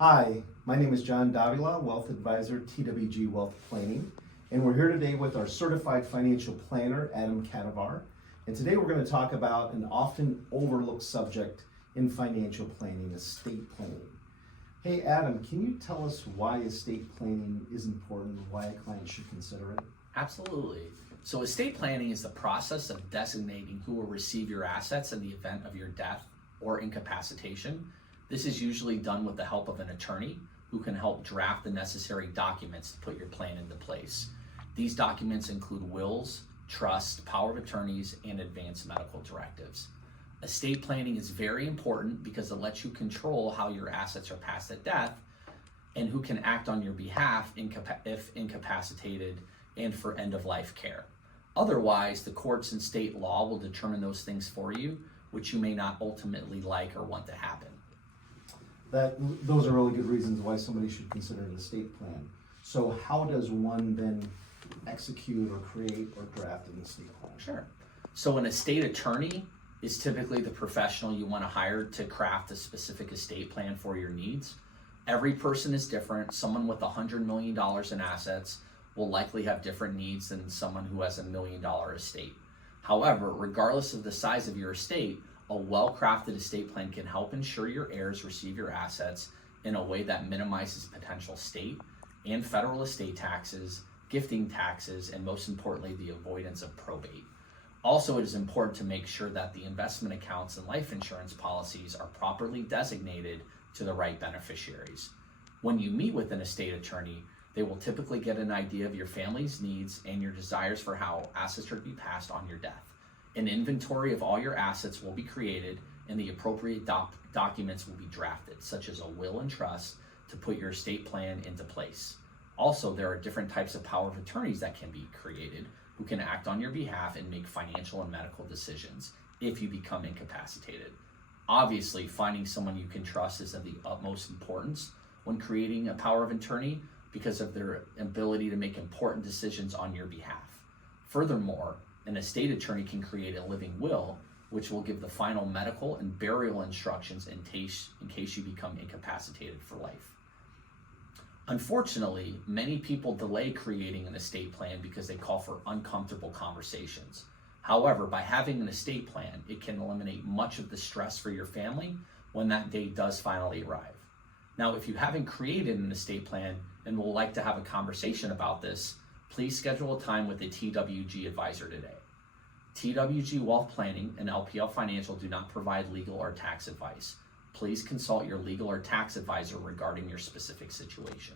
Hi, my name is John Davila, Wealth Advisor, TWG Wealth Planning, and we're here today with our Certified Financial Planner, Adam Kadivar. And today we're going to talk about an often overlooked subject in financial planning, estate planning. Hey Adam, can you tell us why estate planning is important and why a client should consider it? Absolutely. So estate planning is the process of designating who will receive your assets in the event of your death or incapacitation. This is usually done with the help of an attorney who can help draft the necessary documents to put your plan into place. These documents include wills, trusts, power of attorneys, and advanced medical directives. Estate planning is very important because it lets you control how your assets are passed at death and who can act on your behalf if incapacitated and for end-of-life care. Otherwise, the courts and state law will determine those things for you, which you may not ultimately like or want to happen. Those are really good reasons why somebody should consider an estate plan. So how does one then execute or create or draft an estate plan? Sure. So an estate attorney is typically the professional you want to hire to craft a specific estate plan for your needs. Every person is different. Someone with $100 million in assets will likely have different needs than someone who has $1 million estate. However, regardless of the size of your estate, a well-crafted estate plan can help ensure your heirs receive your assets in a way that minimizes potential state and federal estate taxes, gifting taxes, and most importantly, the avoidance of probate. Also, it is important to make sure that the investment accounts and life insurance policies are properly designated to the right beneficiaries. When you meet with an estate attorney, they will typically get an idea of your family's needs and your desires for how assets are to be passed on your death. An inventory of all your assets will be created and the appropriate documents will be drafted, such as a will and trust, to put your estate plan into place. Also, there are different types of power of attorneys that can be created who can act on your behalf and make financial and medical decisions if you become incapacitated. Obviously, finding someone you can trust is of the utmost importance when creating a power of attorney because of their ability to make important decisions on your behalf. Furthermore, an estate attorney can create a living will, which will give the final medical and burial instructions in case you become incapacitated for life. Unfortunately, many people delay creating an estate plan because they call for uncomfortable conversations. However, by having an estate plan, it can eliminate much of the stress for your family when that day does finally arrive. Now, if you haven't created an estate plan and would like to have a conversation about this, please schedule a time with a TWG advisor today. TWG Wealth Planning and LPL Financial do not provide legal or tax advice. Please consult your legal or tax advisor regarding your specific situation.